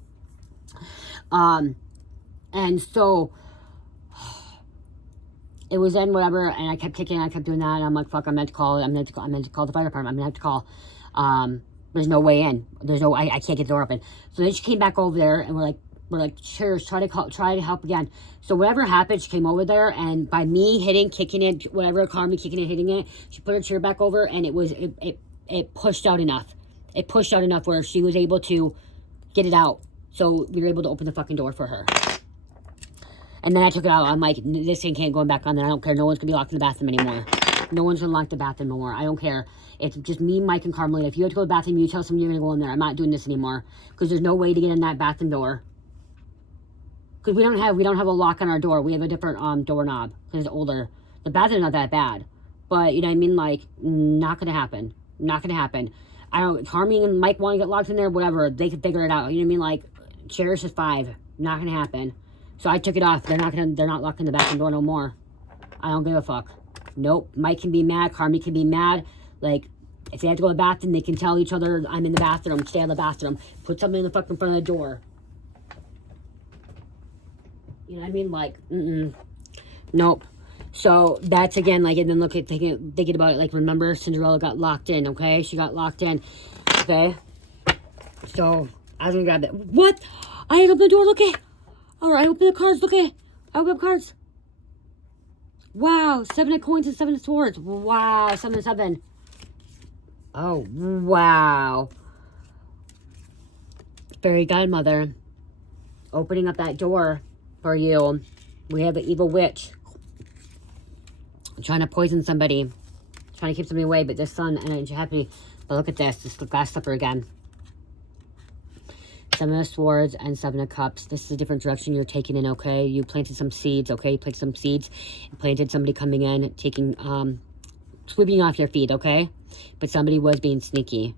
And so it was then whatever, and I kept kicking, I kept doing that, and I'm like, fuck, I'm meant to call the fire department. I'm gonna have to call. There's no way in. I can't get the door open. So then she came back over there, and we're like, sure, try to help again. So whatever happened, she came over there, and by me kicking it, whatever, Karmic kicking it, hitting it, she put her chair back over, and it pushed out enough. It pushed out enough where she was able to get it out. So we were able to open the fucking door for her. And then I took it out. I'm like, this thing can't go back on there. I don't care. No one's going to be locked in the bathroom anymore. No one's going to lock the bathroom anymore. I don't care. It's just me, Mike, and Carmelita. If you have to go to the bathroom, you tell someone you're going to go in there. I'm not doing this anymore. Because there's no way to get in that bathroom door. Because we don't have a lock on our door. We have a different doorknob. Because it's older. The bathroom's not that bad. But, you know what I mean? Like, not going to happen. Not going to happen. Carmi and Mike want to get locked in there, whatever. They can figure it out. You know what I mean? Like, Cherish is 5. Not going to happen. So I took it off. They're not locking the bathroom door no more. I don't give a fuck. Nope. Mike can be mad. Carmi can be mad. Like, if they have to go to the bathroom, they can tell each other, I'm in the bathroom. Stay out of the bathroom. Put something in the fucking front of the door. You know what I mean? Like, nope. So that's again, like, and then look at thinking about it. Like, remember, Cinderella got locked in. Okay, she got locked in. Okay. So I was gonna grab that. What? I had opened the door. Look at. All right, I open the cards. Look at. I open up cards. Wow, 7 of coins and 7 of swords. Wow, 7 of 7. Oh, wow. Fairy godmother opening up that door for you. We have an evil witch trying to poison somebody, trying to keep somebody away, but this sun energy happy. But look at this. This is the glass slipper again. 7 of swords and 7 of cups. This is a different direction you're taking in, okay? You planted some seeds, okay? You planted some seeds. You planted somebody coming in, taking, sweeping off your feet, okay? But somebody was being sneaky,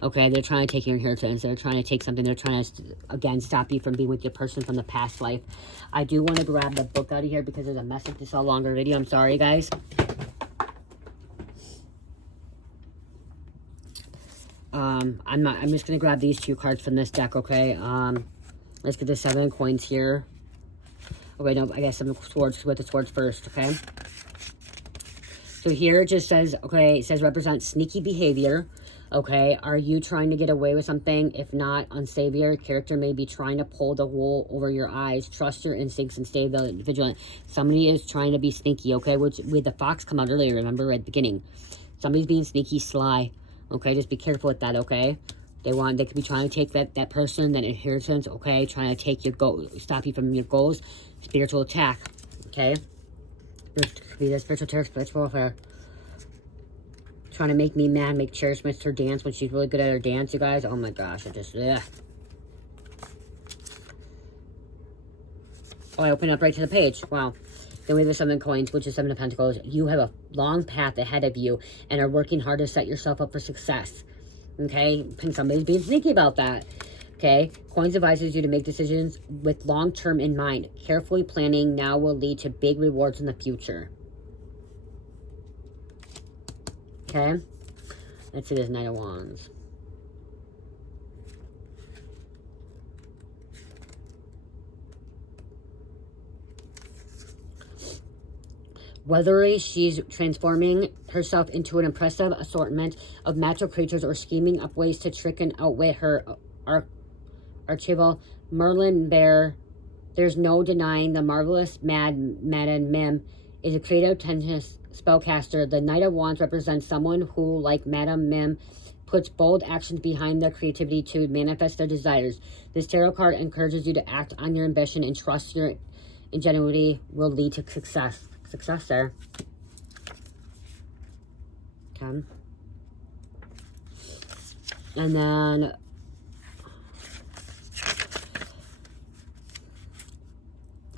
okay? They're trying to take your inheritance. They're trying to take something. They're trying to, again, stop you from being with your person from the past life. I do want to grab the book out of here because there's a message. This is a longer video. I'm sorry, guys. I'm just going to grab these 2 cards from this deck, okay? Let's get the 7 of coins here. Okay, no, I guess 7 of swords with the swords first, okay? So here it just says, okay, it says represent sneaky behavior, okay? Are you trying to get away with something? If not, unsavory character may be trying to pull the wool over your eyes. Trust your instincts and stay vigilant. Somebody is trying to be sneaky, okay? Which, with the fox come out earlier, remember, at the beginning. Somebody's being sneaky, sly. Okay, just be careful with that, okay? They could be trying to take that person, that inheritance, okay? Trying to take your goal, stop you from your goals. Spiritual attack, okay? It could be the spiritual attack, spiritual warfare. Trying to make me mad, make Cherish miss her dance when she's really good at her dance, you guys. Oh my gosh, ugh. Oh, I opened up right to the page. Wow. Then we have the 7 of coins, which is 7 of pentacles. You have a long path ahead of you and are working hard to set yourself up for success. Okay? And somebody's being sneaky about that. Okay? Coins advises you to make decisions with long-term in mind. Carefully planning now will lead to big rewards in the future. Okay? Let's see this Knight of Wands. Whether she's transforming herself into an impressive assortment of magical creatures or scheming up ways to trick and outwit her archival Merlin Bear, there's no denying the marvelous Madame Mim is a creative tenacious spellcaster. The Knight of Wands represents someone who, like Madame Mim, puts bold actions behind their creativity to manifest their desires. This tarot card encourages you to act on your ambition and trust your ingenuity will lead to success. Success there. Okay. And then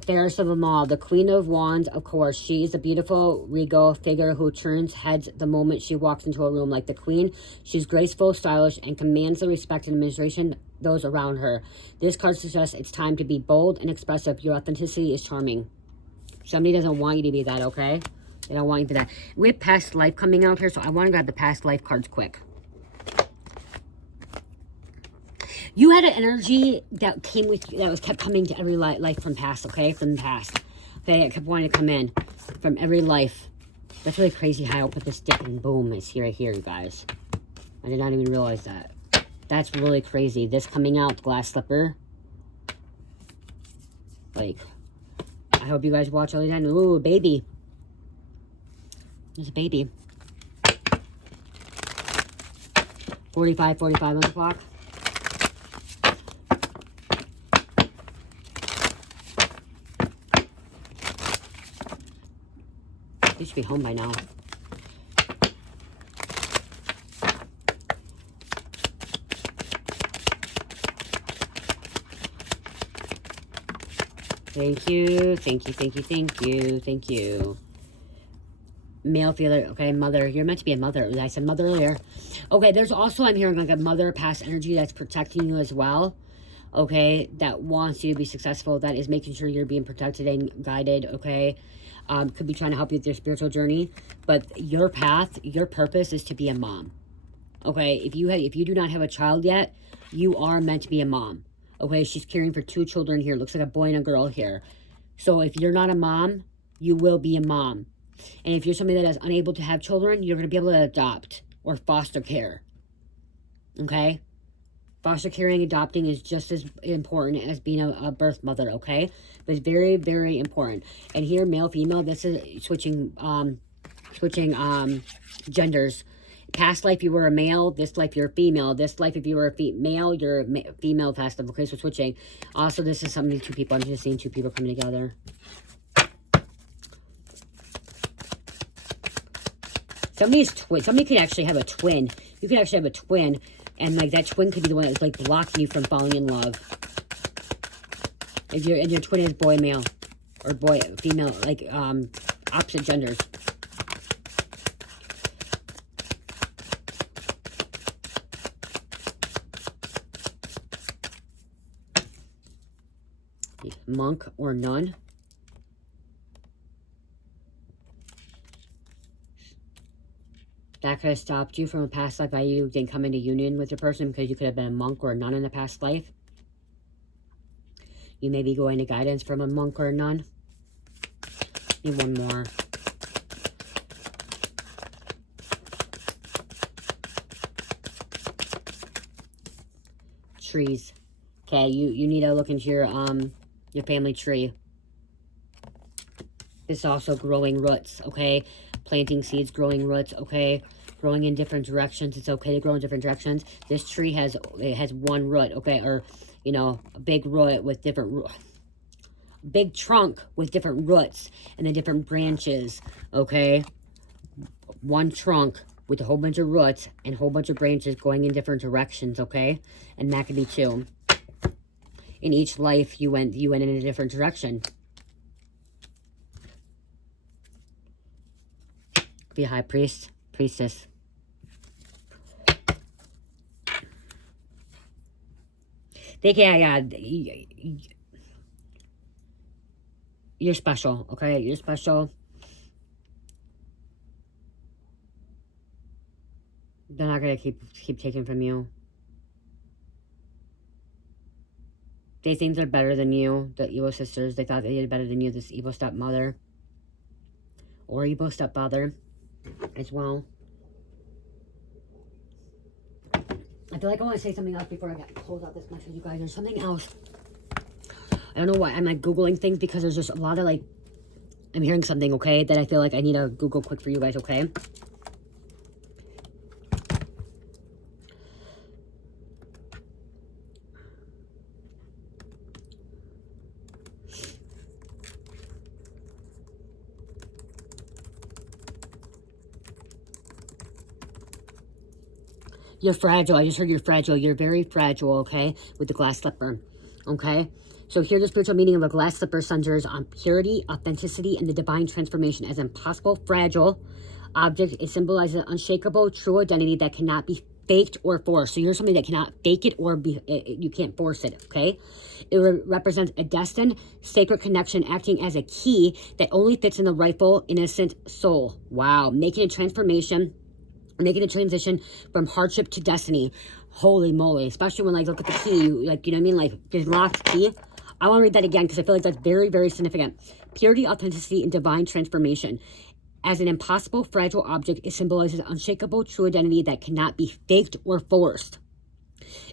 fairest of them all, the Queen of Wands, of course. She is a beautiful, regal figure who turns heads the moment she walks into a room. Like the Queen, she's graceful, stylish, and commands the respect and admiration those around her. This card suggests it's time to be bold and expressive. Your authenticity is charming. Somebody doesn't want you to be that, okay? They don't want you to be that. We have past life coming out here, so I want to grab the past life cards quick. You had an energy that came with you, that was kept coming to every life from past, okay? From the past. Okay, it kept wanting to come in from every life. That's really crazy how I put this stick and boom, it's here, right here, you guys. I did not even realize that. That's really crazy. This coming out, the glass slipper. Like, I hope you guys watch all the time. Ooh, a baby. There's a baby. 45 on the clock. You should be home by now. Thank you, thank you, thank you, thank you, thank you. Male feeler, okay, mother. You're meant to be a mother. I said mother earlier. Okay, there's also, I'm hearing like a mother past energy that's protecting you as well. Okay, that wants you to be successful, that is making sure you're being protected and guided, okay? Could be trying to help you with your spiritual journey, but your path, your purpose is to be a mom. Okay, if you do not have a child yet, you are meant to be a mom. Okay, she's caring for 2 children here. Looks like a boy and a girl here. So if you're not a mom, you will be a mom. And if you're somebody that is unable to have children, you're going to be able to adopt or foster care. Okay? Foster caring and adopting is just as important as being a birth mother, okay? But it's very, very important. And here, male, female, this is switching genders. Past life, you were a male. This life, you're a female. This life, if you were a male, you're a female past life. Okay, so switching. Also, this is something, 2 people. I'm just seeing 2 people coming together. Somebody could actually have a twin. You could actually have a twin. And, like, that twin could be the one that's, like, blocking you from falling in love. If your twin is boy, male. Or boy, female. Like, opposite genders. Monk or nun. That could have stopped you from a past life by you didn't come into union with your person because you could have been a monk or a nun in a past life. You may be going to guidance from a monk or a nun. Need one more. Trees. Okay, you need to look into your family tree. This is also growing roots, okay? Planting seeds, growing roots, okay? Growing in different directions. It's okay to grow in different directions. This tree has 1 root, okay? Or, you know, a big root with different big trunk with different roots and then different branches, okay? 1 trunk with a whole bunch of roots and a whole bunch of branches going in different directions, okay? And that could be 2. In each life, you went in a different direction. Be a high priest, priestess. You're special, okay? You're special. They're not gonna keep taking from you. They think they're better than you, the evil sisters. They thought they did better than you, this evil stepmother. Or evil stepfather as well. I feel like I want to say something else before I close out this message, you guys. There's something else. I don't know why I'm like Googling things because there's just a lot of like, I'm hearing something, okay, that I feel like I need to Google quick for you guys, okay? You're fragile. I just heard you're fragile. You're very fragile, okay? With the glass slipper, okay? So here the spiritual meaning of a glass slipper centers on purity, authenticity, and the divine transformation. As impossible, fragile object, it symbolizes an unshakable, true identity that cannot be faked or forced. So you're somebody that cannot fake it or you can't force it, okay? It represents a destined, sacred connection acting as a key that only fits in the rightful, innocent soul. Wow. Making a transition from hardship to destiny. Holy moly. Especially when, like, look at the key. Like, you know what I mean? Like, there's locked key. I want to read that again because I feel like that's very, very significant. Purity, authenticity, and divine transformation. As an impossible, fragile object, it symbolizes unshakable, true identity that cannot be faked or forced.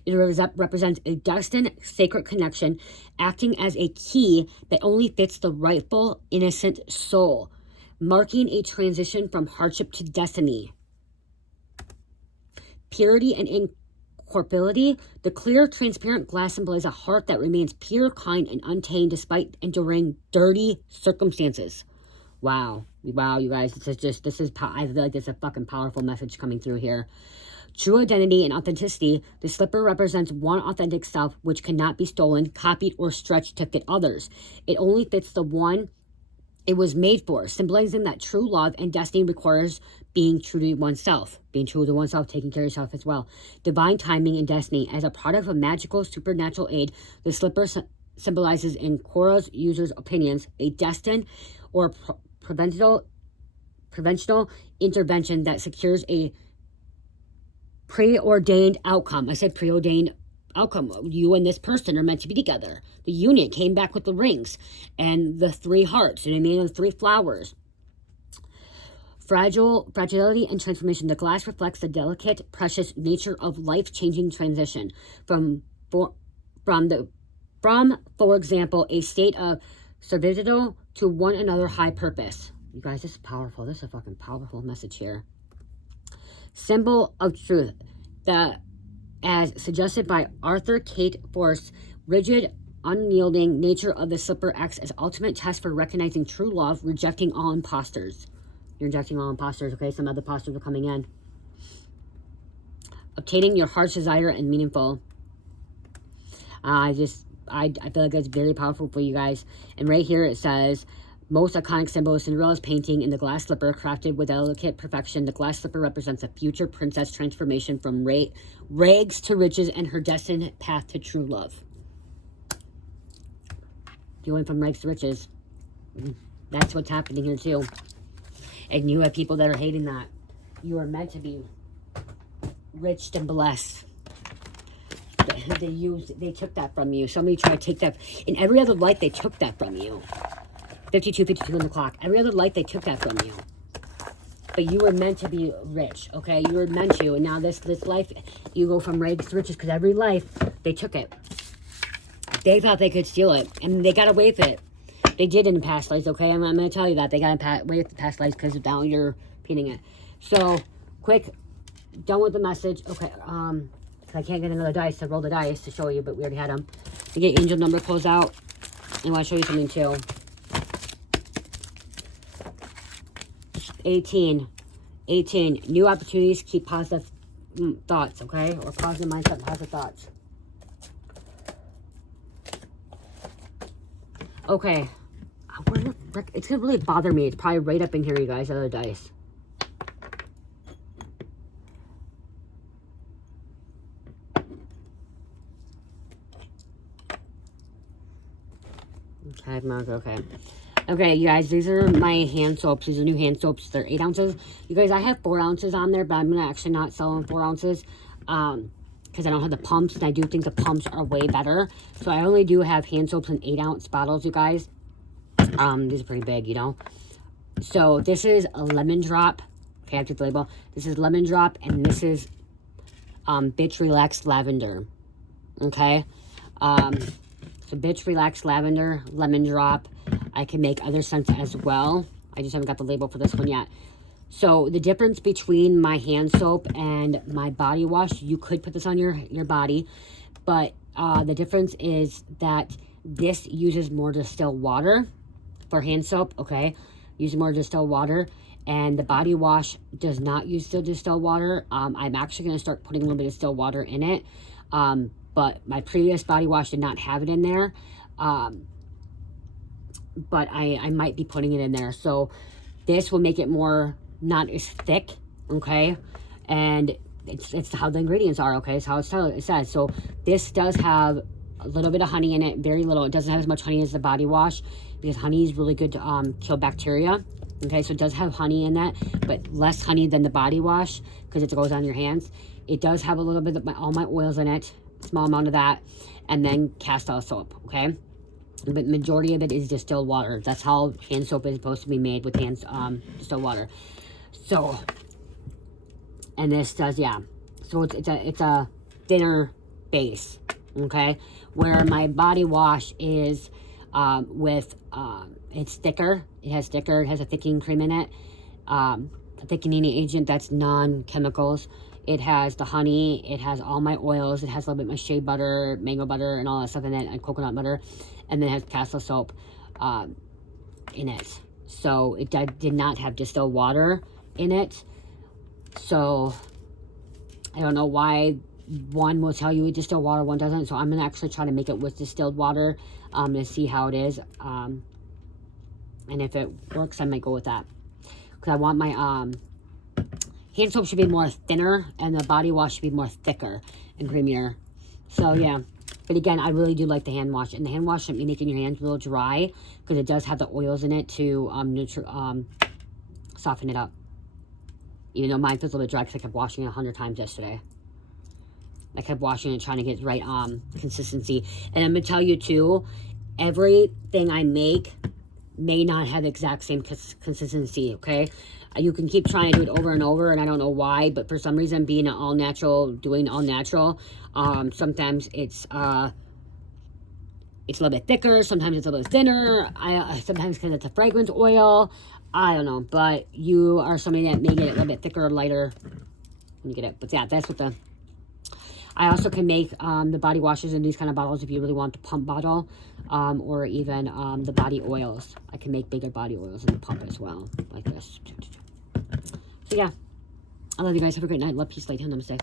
It represents a destined, sacred connection, acting as a key that only fits the rightful, innocent soul, marking a transition from hardship to destiny. Purity and incorporeality. The clear, transparent glass symbolizes a heart that remains pure, kind, and untainted despite enduring dirty circumstances. Wow, you guys, I feel like there's a fucking powerful message coming through here. True identity and authenticity. The slipper represents one authentic self which cannot be stolen, copied, or stretched to fit others. It only fits the one it was made for, symbolizing that true love and destiny requires being true to oneself. Being true to oneself, taking care of yourself as well. Divine timing and destiny. As a product of magical, supernatural aid, the slipper symbolizes, in Cora's users' opinions, a destined or preventional intervention that secures a preordained outcome. I said preordained outcome. You and this person are meant to be together. The union came back with the rings and the 3 hearts, you know what I mean? And the 3 flowers. Fragility and transformation. The glass reflects the delicate, precious nature of life-changing transition for example, a state of servitude to one another high purpose. You guys, this is powerful. This is a fucking powerful message here. Symbol of truth. As suggested by Arthur Kate Force, rigid, unyielding nature of the slipper acts as ultimate test for recognizing true love, rejecting all imposters. You're rejecting all imposters, okay? Some other imposters are coming in. Obtaining your heart's desire and meaningful. I feel like that's very powerful for you guys. And right here it says, most iconic symbol is Cinderella's painting in the glass slipper, crafted with delicate perfection. The glass slipper represents a future princess transformation from rags to riches and her destined path to true love. You went from rags to riches. That's what's happening here too. And you have people that are hating that. You are meant to be rich and blessed. They took that from you. Somebody tried to take that. In every other life, they took that from you. 52 on the clock. Every other life, they took that from you. But you were meant to be rich, okay? You were meant to. And now this life, you go from rags to riches because every life, they took it. They thought they could steal it. And they got away with it. They did in the past lives, okay? I'm going to tell you that. They got away with the past lives because now you're repeating it. So, quick, done with the message. Okay, I can't get another dice to roll the dice to show you, but we already had them. To get angel number closed out, I want to show you something too. 18. New opportunities, keep positive thoughts, okay? Or positive mindset, positive thoughts. Okay. It's going to really bother me. It's probably right up in here, you guys, other dice. Okay. Okay, you guys, these are my hand soaps. These are new hand soaps. They're 8 ounces. You guys, I have 4 ounces on there, but I'm going to actually not sell them 4 ounces because I don't have the pumps, and I do think the pumps are way better. So I only do have hand soaps in 8-ounce bottles, you guys. These are pretty big, you know. So this is a lemon drop. Okay, I have to the label. This is lemon drop, and this is Bitch Relax Lavender. Okay. So Bitch Relax Lavender, lemon drop. I can make other scents as well. I just haven't got the label for this one yet. So the difference between my hand soap and my body wash, you could put this on your body, but the difference is that this uses more distilled water for hand soap, okay? Uses more distilled water. And the body wash does not use distilled water. I'm actually going to start putting a little bit of distilled water in it. But my previous body wash did not have it in there. But I might be putting it in there. So this will make it more, not as thick, okay? And it's how the ingredients are, okay? It's how it says. So this does have a little bit of honey in it, very little. It doesn't have as much honey as the body wash because honey is really good to kill bacteria. Okay, so it does have honey in that, but less honey than the body wash because it goes on your hands. It does have a little bit of all my oils in it, small amount of that, and then castile soap, okay? But majority of it is distilled water. That's how hand soap is supposed to be made, with distilled water. So, and this does, yeah. So it's a thinner base, okay? Where my body wash is it's thicker. It has a thickening cream in it. A thickening agent that's non-chemicals. It has the honey. It has all my oils. It has a little bit of my shea butter, mango butter, and all that stuff in it, and coconut butter. And then it has castile soap in it. So it did not have distilled water in it. So I don't know why one will tell you distilled water, one doesn't. So I'm going to actually try to make it with distilled water to see how it is. And if it works, I might go with that. Because I want my hand soap should be more thinner, and the body wash should be more thicker and creamier. So, yeah. But again, I really do like the hand wash. And the hand wash shouldn't be making your hands real dry, because it does have the oils in it to soften it up. Even though mine feels a little bit dry because I kept washing it 100 times yesterday. I kept washing it, trying to get the right consistency. And I'm going to tell you, too, everything I make may not have the exact same consistency, okay? You can keep trying to do it over and over, and I don't know why, but for some reason, being doing all natural, sometimes it's a little bit thicker, sometimes it's a little thinner, sometimes because it's a fragrance oil, I don't know, but you are somebody that may get it a little bit thicker or lighter when you get it. But yeah, that's what I also can make the body washes in these kind of bottles if you really want the pump bottle, or even the body oils. I can make bigger body oils in the pump as well, like this. So yeah, I love you guys. Have a great night. Love, peace, light, namaste.